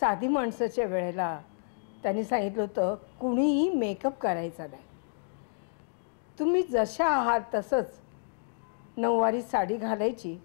साधी माणसाच्या वेळेला त्यांनी सांगितलं होतं कुणीही मेकअप करायचा नाही. तुम्ही जशा आहात तसंच नऊवारी साडी घालायची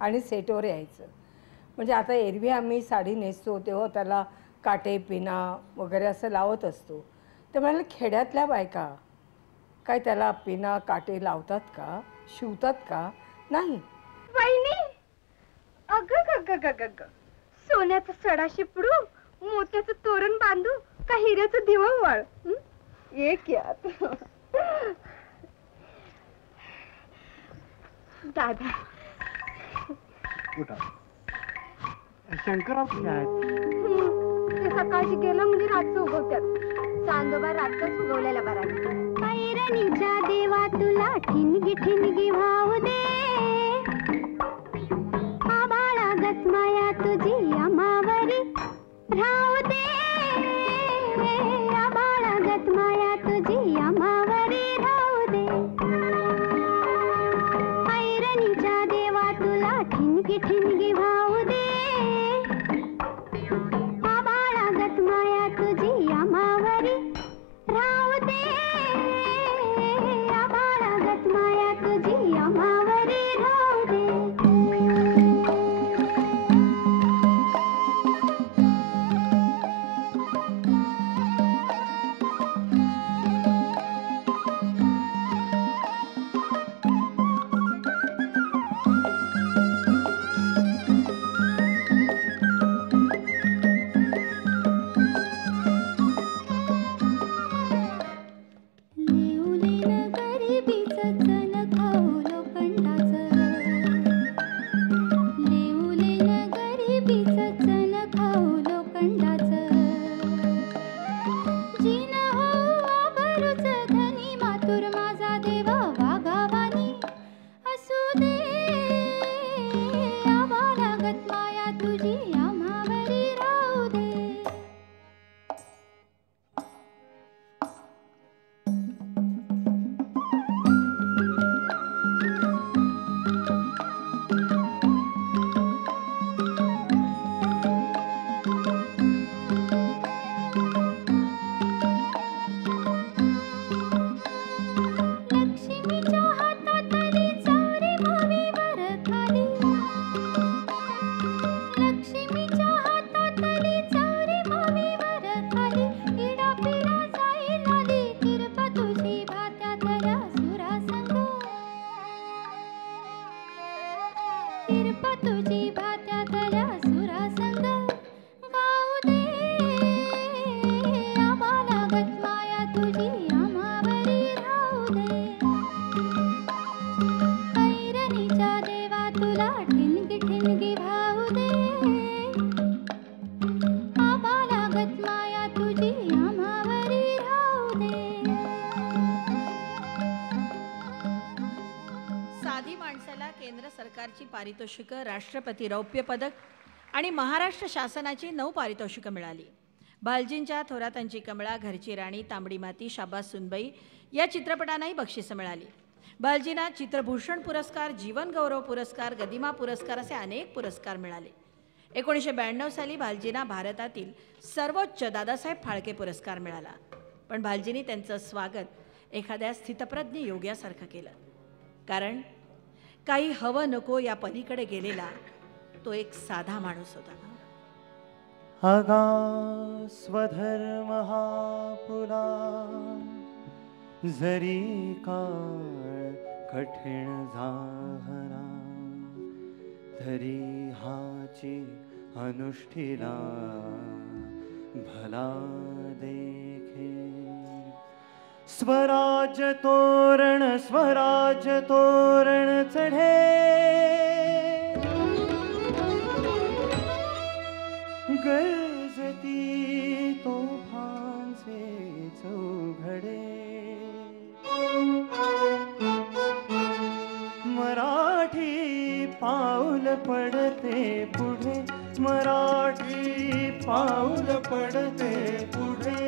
आणि सेटवर यायचं. म्हणजे आता एरवी आम्ही साडी नेसतो तेव्हा त्याला काटे पिना वगैरे असं लावत असतो. ते म्हणाले खेड्यातल्या बायका काय त्याला पिना काटे लावतात का, शिवतात का? नाही. वहिनी, अगं ग ग ग ग, सोन्याचा सडा शिपडू, मोत्याचं तोरण बांधू का हिऱ्याचं दिवा वाळ? एक यात दादा. शंकरराव कुठे आहेत? ते सकाळची गेलं म्हणजे रातचं उगवत्यात. चांदोबा रातच उगवलेला बरा. ऐरणीच्या देवा तुला ठिणगी ठिणगी वाहू दे, आभाळागत माया तुझी अमावरी राहू दे, आभाळागत माया तुझी अमावरी राहू दे. ऐरणीच्या देवा तुला ठिणगी ठिणगी वाहू दे, आभाळागत माया तुझी अमावरी राहू दे, आभाळागत माया तुझी अमावरी राहू दे. पारितोषिक, राष्ट्रपती रौप्य पदक आणि महाराष्ट्र शासनाची 9 पारितोषिकं मिळाली. भालजींच्या थोरातांची कमळा, घरची राणी, तांबडी माती, शाबास सुनबाई या चित्रपटांनाही बक्षिसं मिळाली. भालजींना चित्रभूषण पुरस्कार, जीवन गौरव पुरस्कार, गदिमा पुरस्कार असे अनेक पुरस्कार मिळाले. 1992 साली भालजींना भारतातील सर्वोच्च दादासाहेब फाळके पुरस्कार मिळाला. पण भालजींनी त्यांचं स्वागत एखाद्या स्थितप्रज्ञ योग्यासारखं केलं. कारण काही हवं नको या पलीकडे गेलेला तो एक साधा माणूस होता. अगा स्वधर्म हा पुरा जरी काळ कठीण झाला तरी हाची अनुष्ठीला भला देखे. स्वराज्य तोरण चढे गरजती तोफांचे चौघडे. मराठी पाऊल पडते पुढे, मराठी पाऊल पडते पुढे.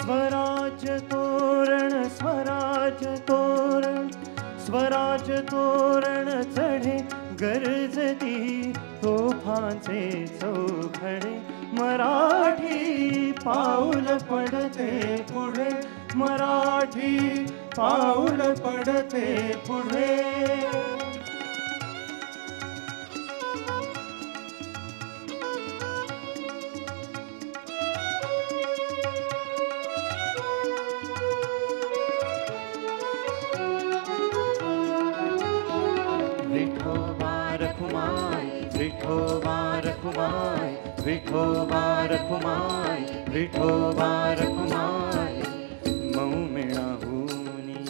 स्वराज्य तोरण स्वराज्य तोरण चढे गरजती तोफा सुखाचे चौघडे मराठी पाऊल पडते पुढे मराठी पाऊल पडते पुढे विठोबा रखुमाई विठोबा रखुमाई विठोबा रखुमाई विठोबा रखुमाई मौमेणाहुनी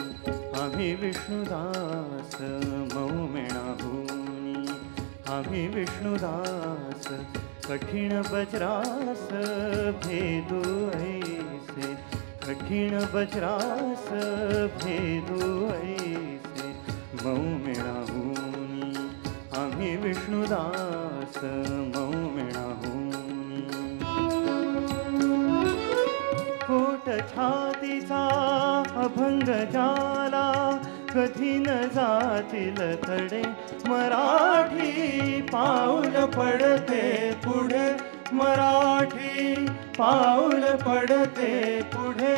आम्ही विष्णुदास मौमेणाहुनी आम्ही विष्णुदास कठीण वज्रास भेदू ऐसे कठीण वज्रास भेदू ऐसे मौमेणाहुनी आम्ही विष्णुदास मौमेणाहुनी कोट छातीचा अभंग झाला कधी न जातील तडे मराठी पाऊल पडते पुढे मराठी पाऊल पडते पुढे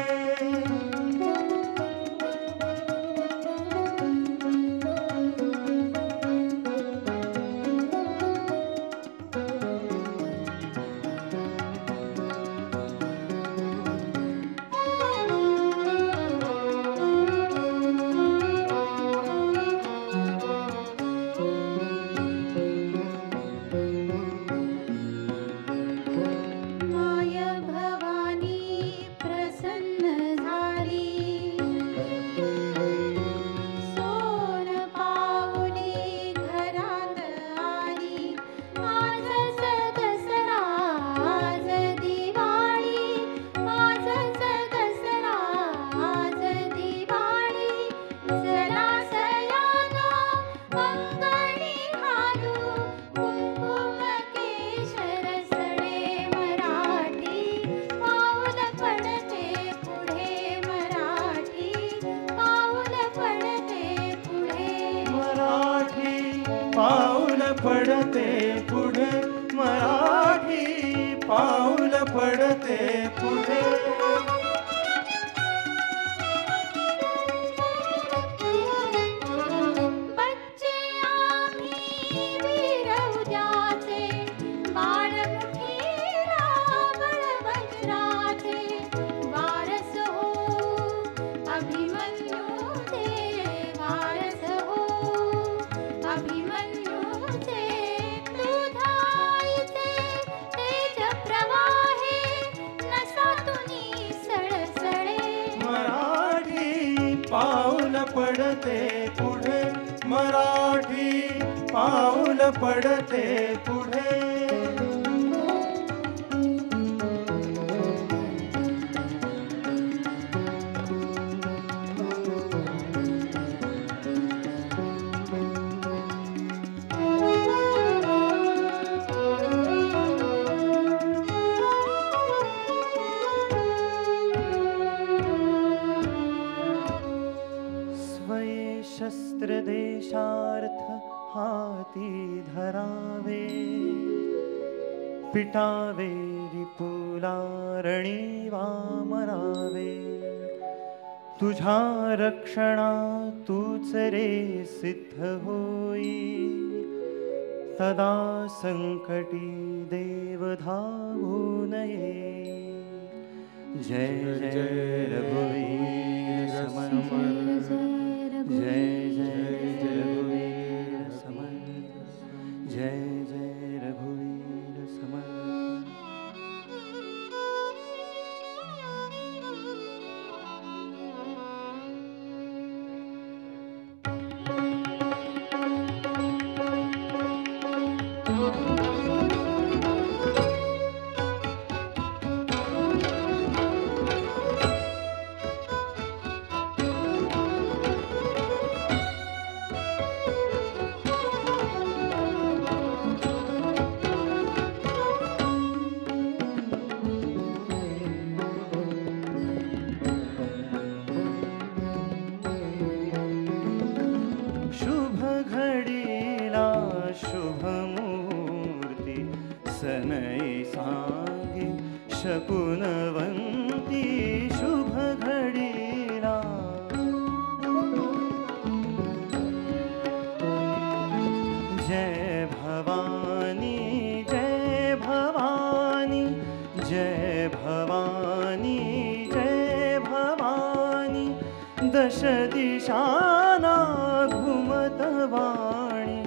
माय भवानी प्रसन्न झाली सोन पाऊली घरात आली आजच दसरा आज दिवाळी आजच दसरा आज दिवाळी चला सयानो अंगणी घालू कुंकुम केशर सडे मराठी पाऊल पडते पुढे मराठी पाऊल पडते पुढे मराठी पाऊल पडते पुढे मराठी पाऊल पडते पुढे बच्चे आम्ही वीर उद्याचे बाळमुखीरा बळवज्राचे वारस हो अभिमन्यूचे वारस हो अभिमन्यूचे दुधाईचे तेज प्रवाहे नसातुनी सळसळे मराठी पाऊल पडते पुढे मराठी पाऊल पडते पुढे स्वये शस्त्र देशार्थ हाती धरावे पिटावे रिपुलारणी वामरावे तुझ्या रक्षणा तूच रे सिद्ध होई तदा संकटी देव धावू नये जय जय रघुवीर समर्थ जय जय रघुवीर समर्थ जय जय रघुवीर समर्थ सनई सांगे शकुनवंती शुभ घडीला जय भवानी जय भवानी जय भवानी जय भवानी दश दिशाना घुमत वाणी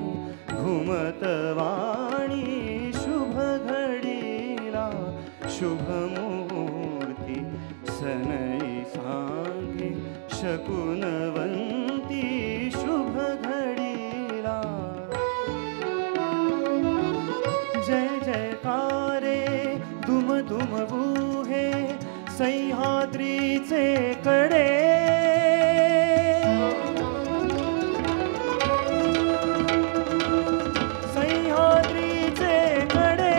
शुभ घडीला शुभ मूर्ती सनई सांगे शकुनवंती शुभ घडीला जय जयकारे दुम दुम बुहे सह्याद्रीचे कडे सह्याद्रीचे कडे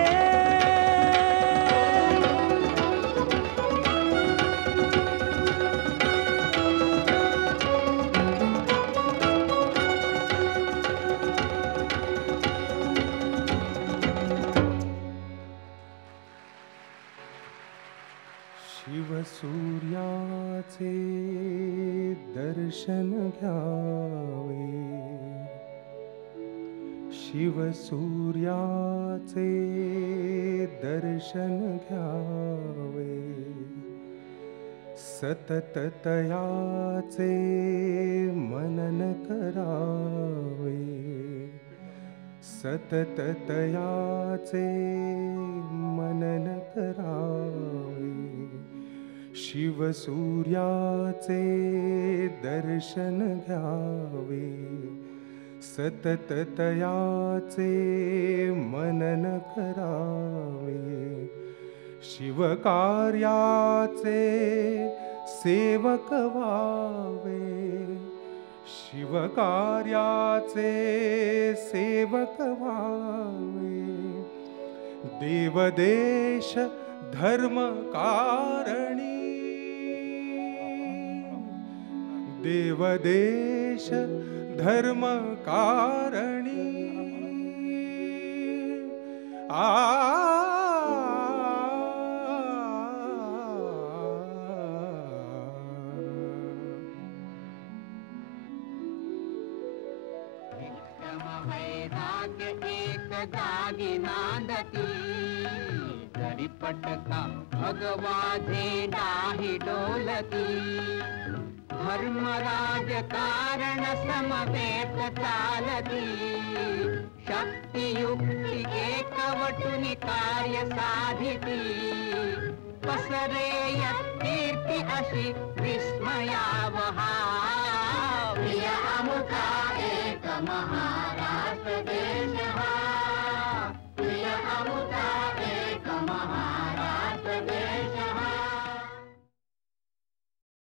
शिवसूर्याचे दर्शन घ्यावे शिवसूर्याचे दर्शन घ्यावे सतत तयाचे मनन करावे सतत तयाचे मनन करावे शिवसूर्याचे दर्शन घ्यावे सतत तयाचे मनन करावे शिवकार्याचे सेवक व्हावे शिवकार्याचे सेवक व्हावे देवदेश धर्म कारणी देवदेश धर्म कारणी वैराग्य एक जागी नांदती जरी पटका भगवा झेंडाही डोलती धर्मराज कारण समवेत चालती शक्तियुक्ती एकवटुनी कार्य साधिती पसरे कीर्ती अशी विस्मयावहा प्रिय अमुका एक महाराज